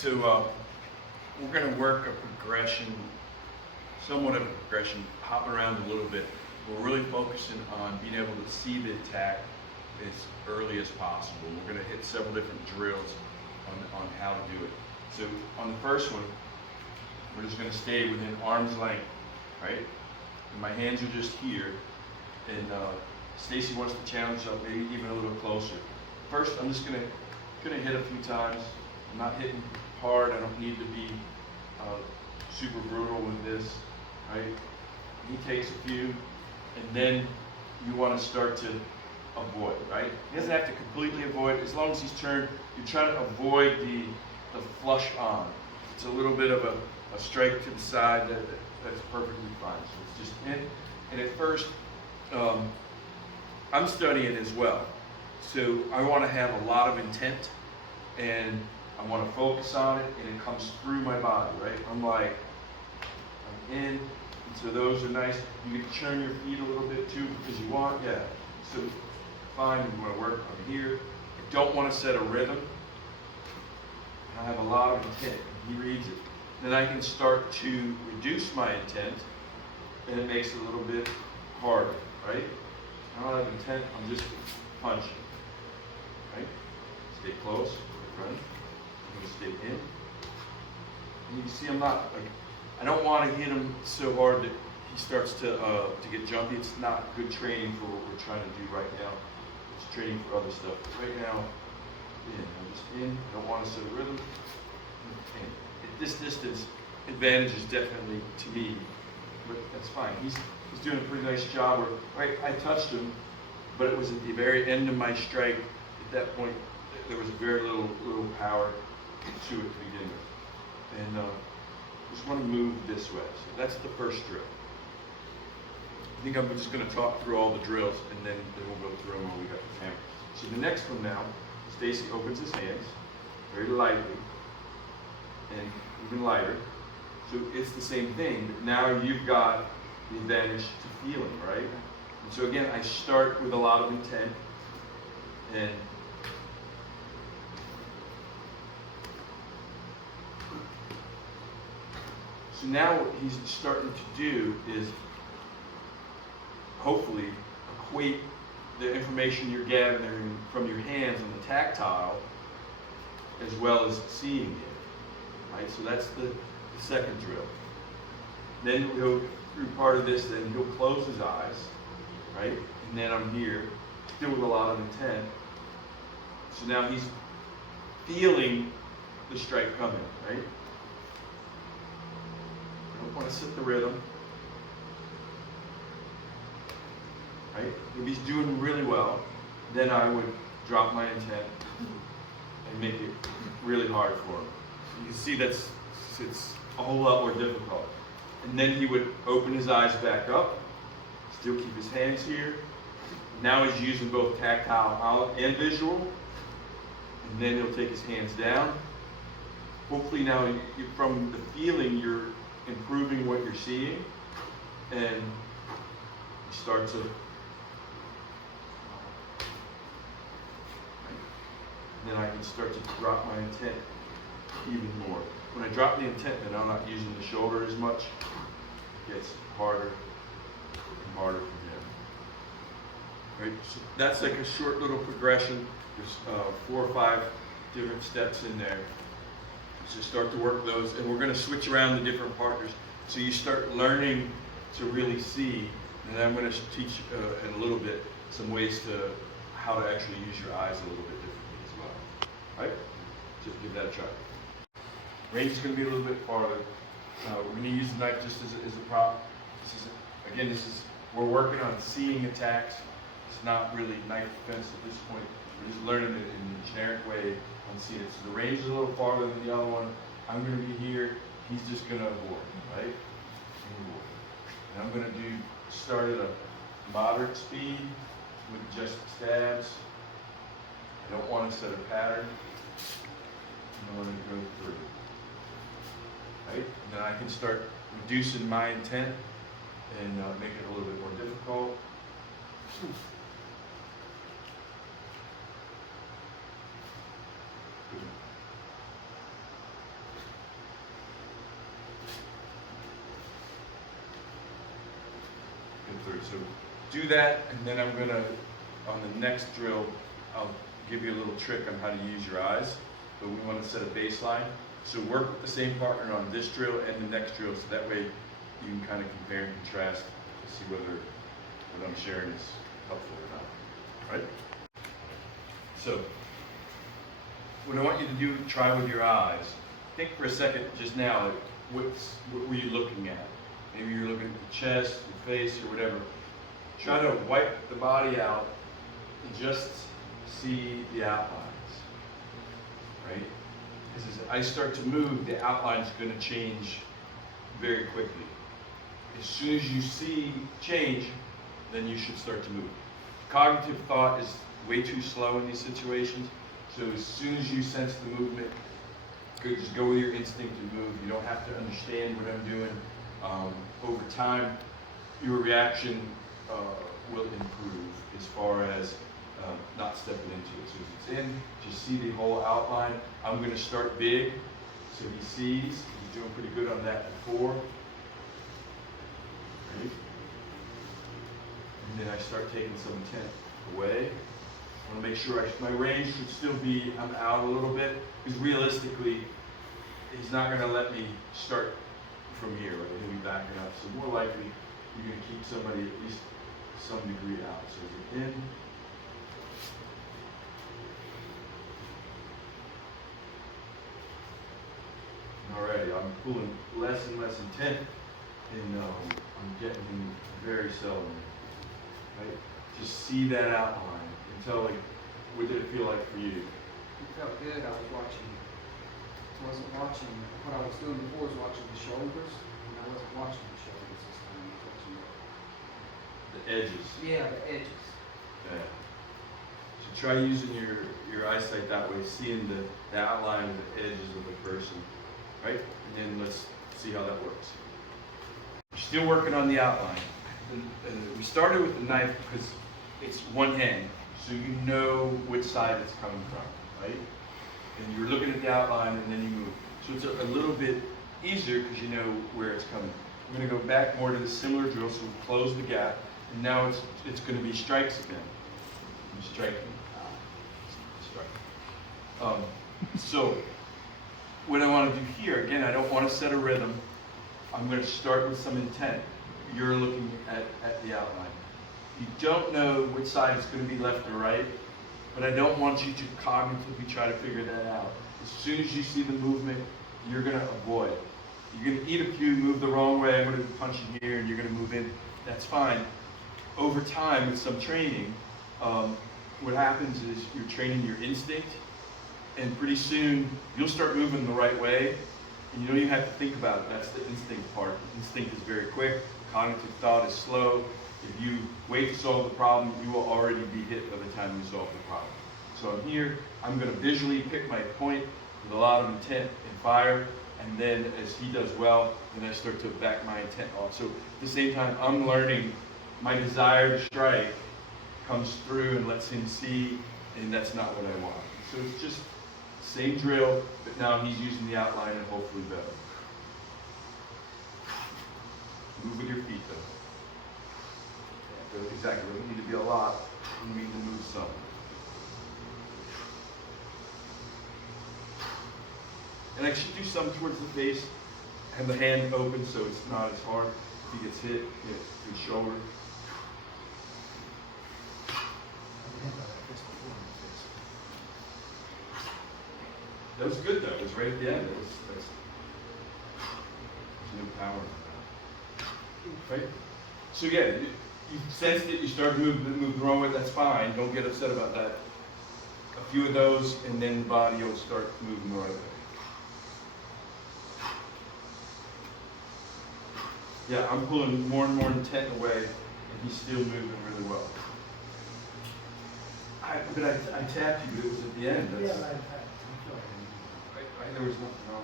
So we're going to work a progression, somewhat of a progression, hopping around a little bit. We're really focusing on being able to see the attack as early as possible. We're going to hit several different drills on how to do it. So on the first one, we're just going to stay within arm's length, right? And my hands are just here, and Stacy wants to challenge up maybe even a little closer. First, I'm just going to hit a few times. I'm not hitting hard. I don't need to be super brutal with this, right? He takes a few, and then you want to start to avoid, right? He doesn't have to completely avoid. As long as he's turned, you're trying to avoid the flush on. It's a little bit of a strike to the side. That's perfectly fine. So it's just in. And at first, I'm studying as well. So I want to have a lot of intent, and I want to focus on it, and it comes through my body, right? I'm in, and so those are nice. You can turn your feet a little bit too because you want, yeah. So fine, you want to work on here. I don't want to set a rhythm. I have a lot of intent. He reads it. Then I can start to reduce my intent, and it makes it a little bit harder, right? I don't have intent, I'm just punching, right? Stay close, front. I'm going to stay in. And you can see I'm not, I don't want to hit him so hard that he starts to get jumpy. It's not good training for what we're trying to do right now. It's training for other stuff. But right now, I'm just in. I don't want to set a rhythm. And at this distance, advantage is definitely to me, but that's fine. He's doing a pretty nice job. Right, I touched him, but it was at the very end of my strike. At that point, there was very little power to it to begin with. And just want to move this way. So that's the first drill. I think I'm just going to talk through all the drills, and then we'll go through them when we got the camera. So the next one now, Stacy opens his hands very lightly, and even lighter. So it's the same thing, but now you've got the advantage to feeling, right? And so again, I start with a lot of intent, and so now what he's starting to do is hopefully equate the information you're gathering from your hands on the tactile as well as seeing it, right? So that's the second drill. Then we'll go through part of this, then he'll close his eyes, right? And then I'm here, still with a lot of intent. So now he's feeling the strike coming, right? I don't want to set the rhythm, right? If he's doing really well, then I would drop my intent and make it really hard for him. You can see it's a whole lot more difficult. And then he would open his eyes back up, still keep his hands here. Now he's using both tactile and visual. And then he'll take his hands down. Hopefully now from the feeling you're improving what you're seeing, and you start to then I can start to drop my intent even more. When I drop the intent, then I'm not using the shoulder as much. It gets harder and harder for him. Right? So that's like a short little progression. There's 4 or 5 different steps in there. So start to work those, and we're going to switch around the different partners. So you start learning to really see, and I'm going to teach in a little bit some ways to how to actually use your eyes a little bit differently as well. Right? Just give that a try. Range is going to be a little bit farther. We're going to use the knife just as a prop. We're working on seeing attacks. It's not really knife defense at this point. We're just learning it in a generic way on seeing it. So the range is a little farther than the other one. I'm going to be here. He's just going to avoid, right? And I'm going to start at a moderate speed with just stabs. I don't want to set a pattern. I want to go through. Right? And then I can start reducing my intent and make it a little bit more difficult. So do that, and then I'm gonna, on the next drill, I'll give you a little trick on how to use your eyes, but we want to set a baseline. So work with the same partner on this drill and the next drill, so that way you can kind of compare and contrast to see whether what I'm sharing is helpful or not, right? So, what I want you to do, try with your eyes. Think for a second just now, what were you looking at? Maybe you're looking at the chest, your face, or whatever. Try to wipe the body out and just see the outlines, right? Because as I start to move, the outline's going to change very quickly. As soon as you see change, then you should start to move. Cognitive thought is way too slow in these situations, so as soon as you sense the movement, just go with your instinct and move. You don't have to understand what I'm doing. Over time, your reaction will improve as far as not stepping into it. So as it's in, just see the whole outline. I'm going to start big, so he sees. He's doing pretty good on that before. Right? And then I start taking some intent away. I want to make sure my range should still be, I'm out a little bit, because realistically, he's not going to let me start from here, right? He'll be backing up. So more likely, you're going to keep somebody at least some degree out. So is it in? Alrighty, I'm pulling less and less intent, and I'm getting him very seldom. Right? Just see that outline and tell, like, what did it feel like for you? It felt good. I wasn't watching, what I was doing before was watching the shoulders, and I wasn't watching the shoulders this time. I was watching The edges. Yeah, the edges. Yeah. So try using your eyesight that way, seeing the outline of the edges of the person. Right? And then let's see how that works. We're still working on the outline. And we started with the knife because it's one hand, so you know which side it's coming from, right? And you're looking at the outline and then you move. So it's a little bit easier because you know where it's coming. We're going to go back more to the similar drill, so we'll close the gap. And now it's going to be strikes again. I'm striking. Strike. So what I want to do here, again, I don't want to set a rhythm. I'm going to start with some intent. You're looking at the outline. You don't know which side is going to be left or right, but I don't want you to cognitively try to figure that out. As soon as you see the movement, you're going to avoid. You're going to eat a few, move the wrong way. I'm going to be punching here, and you're going to move in. That's fine. Over time, with some training, what happens is you're training your instinct, and pretty soon you'll start moving the right way, and you don't even have to think about it. That's the instinct part. Instinct is very quick. Cognitive thought is slow. If you wait to solve the problem, you will already be hit by the time you solve the problem. So I'm here. I'm going to visually pick my point with a lot of intent and fire, and then as he does well, then I start to back my intent off. So at the same time, I'm learning my desire to strike comes through and lets him see, and that's not what I want. So it's just same drill, but now he's using the outline and hopefully better. Move with your feet though. Exactly, it doesn't need to be a lot, you need to move some. And I should do some towards the face, have the hand open so it's not as hard. If he gets hit, his shoulder. That was good though, it was right at the end. There's no power. Right? So again, you sensed it, you started to move the wrong way, that's fine. Don't get upset about that. A few of those, and then the body will start moving the right way. Yeah, I'm pulling more and more intent away, and he's still moving really well. But I tapped you, but it was at the end. That's, yeah, there was nothing on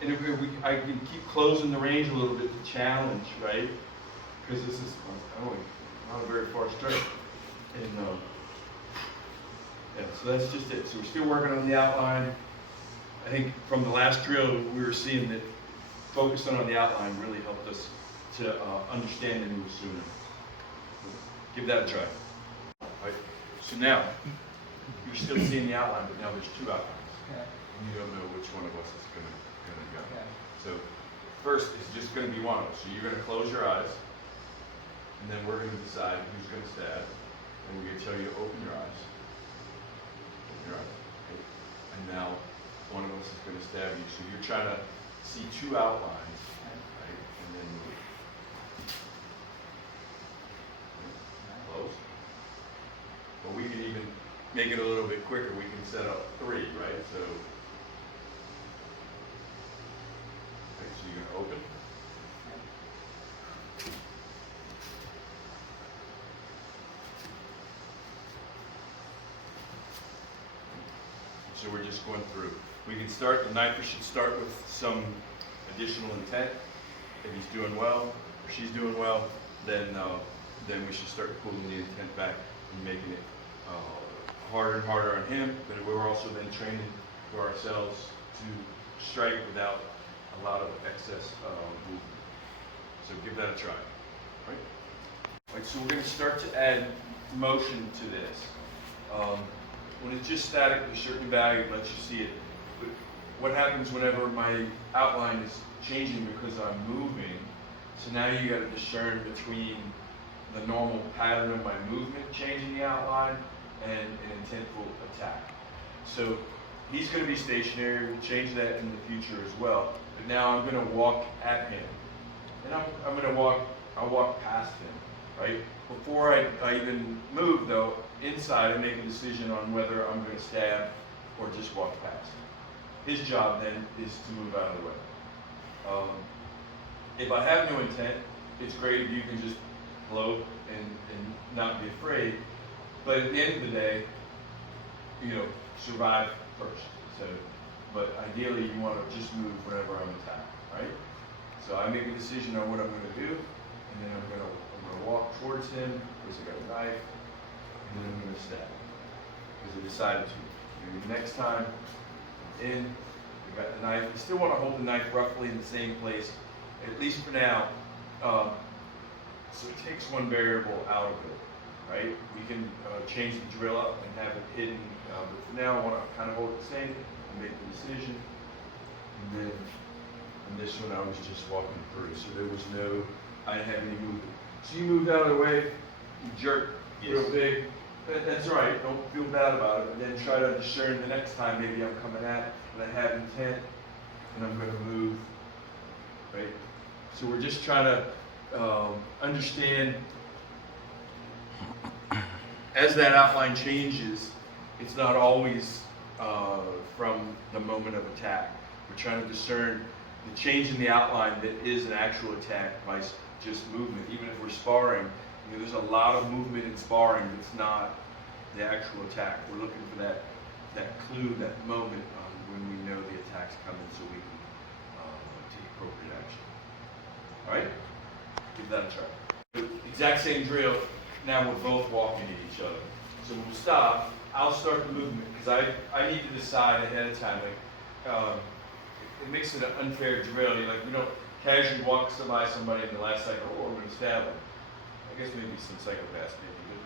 there. And if I can keep closing the range a little bit to challenge, right? Because this is not a very far strike. And yeah, so that's just it. So we're still working on the outline. I think from the last drill, we were seeing that focusing on the outline really helped us to understand and move sooner. Give that a try. Right? So now, you're still seeing the outline, but now there's two outlines. Okay. And you don't know which one of us is gonna go. Okay. So first, it's just gonna be one of us. So you're gonna close your eyes, and then we're gonna decide who's gonna stab, and we're gonna tell you to open your eyes. Open your eyes. Okay? And now, one of us is gonna stab you. So you're trying to see two outlines, right? And then move. Close. But we can even make it a little bit quicker. We can set up three, right? So, okay, so you're gonna open. So we're just going through. We can start, the knifer should start with some additional intent. If he's doing well, or she's doing well, then we should start pulling the intent back and making it harder and harder on him. But we're also then training for ourselves to strike without a lot of excess movement. So give that a try. Right? Right, so we're going to start to add motion to this. When it's just static, there's certain value, it lets you see it. But what happens whenever my outline is changing because I'm moving? So now you got to discern between the normal pattern of my movement changing the outline and an intentful attack. So he's going to be stationary. We'll change that in the future as well. But now I'm going to walk at him, and I'm going to walk past him, right? Before I even move, though, inside I make a decision on whether I'm going to stab or just walk past. His job then is to move out of the way. If I have no intent, it's great if you can just float and not be afraid. But at the end of the day, survive first. So, but ideally you want to just move whenever I'm attacked, right? So I make a decision on what I'm going to do, and then I'm going to walk towards him because I got a knife, and then I'm going to stab because I decided to. Maybe the next time I'm in, I got the knife. You still want to hold the knife roughly in the same place, at least for now. So it takes one variable out of it, right? We can change the drill up and have it hidden, but for now I want to kind of hold it the same and make the decision. And then on this one I was just walking through, so there was no, I didn't have any movement. So you moved out of the way, you jerk real big. That's all right, don't feel bad about it, but then try to discern the next time maybe I'm coming at it and I have intent and I'm going to move, right? So we're just trying to understand as that outline changes, it's not always from the moment of attack. We're trying to discern the change in the outline that is an actual attack by just movement. Even if we're sparring, there's a lot of movement in sparring that's not the actual attack. We're looking for that clue, that moment when we know the attack's coming so we can take appropriate action. All right? Give that a try. The exact same drill, now we're both walking at each other. So when we stop, I'll start the movement because I need to decide ahead of time. It makes it an unfair drill. You don't casually walk by somebody in the last second, oh, I'm going to stab them. I guess maybe some psychopaths maybe,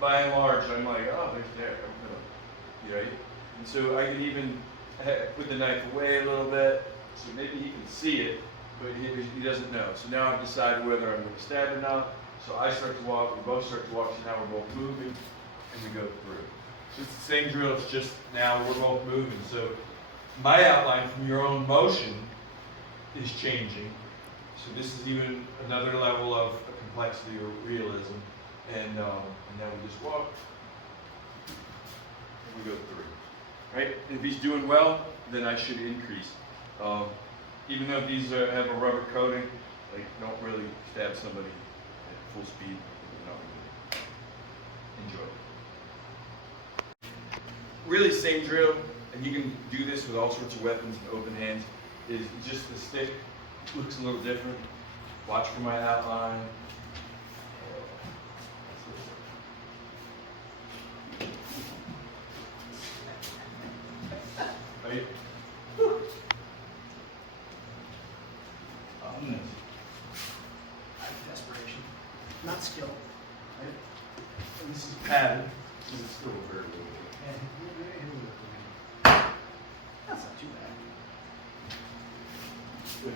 but by and large, I'm like, oh, there's Derek, I'm gonna, right? And so I can even put the knife away a little bit, so maybe he can see it, but he doesn't know. So now I've decided whether I'm going to stab or not. So I start to walk, we both start to walk, so now we're both moving, and we go through. So it's the same drill, it's just now we're both moving. So my outline from your own motion is changing. So this is even another level of complexity or realism. And now we just walk, and we go through. Right? If he's doing well, then I should increase. Even though these have a rubber coating, don't really stab somebody at full speed. Enjoy. Really, same drill, and you can do this with all sorts of weapons and open hands. Is just the stick looks a little different. Watch for my outline. Right? not skilled. And this is padded, and it's still very little. That's not too bad. Good.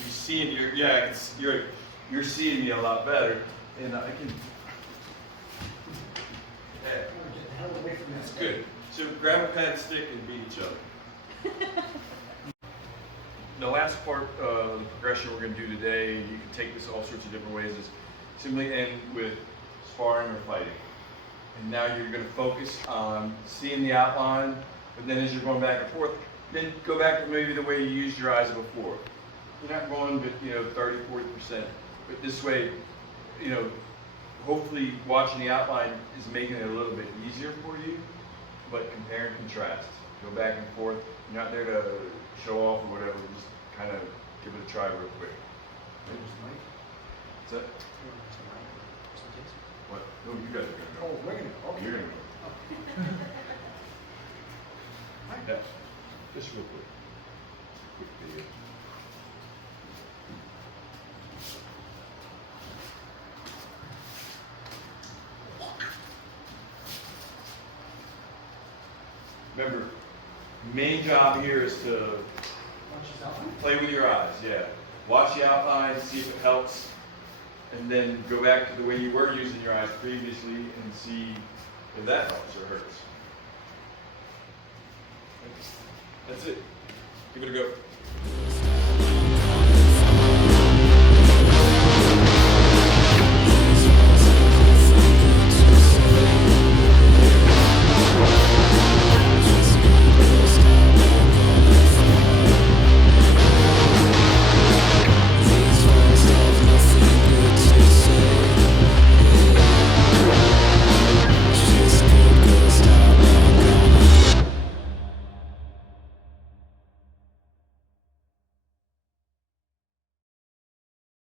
You're seeing you're seeing me a lot better, and I can. Yeah, Get the hell away from that's that. good. So grab a pad stick and beat each other. The last part of the progression we're going to do today, you can take this all sorts of different ways, is simply end with sparring or fighting. And now you're going to focus on seeing the outline, but then as you're going back and forth, then go back to maybe the way you used your eyes before. You're not going, but 30, 40%. But this way, hopefully watching the outline is making it a little bit easier for you, but compare and contrast. Go back and forth. You're not there to show off or whatever, just kind of give it a try real quick. What's that? What? No, you guys are going to go. Oh, we're gonna go, okay. You're going to go. Yeah, just real quick. Quick video. Remember, main job here is to Watch his outline. play with your eyes, yeah. Watch the outline, see if it helps, and then go back to the way you were using your eyes previously and see if that helps or hurts. That's it. Give it a go.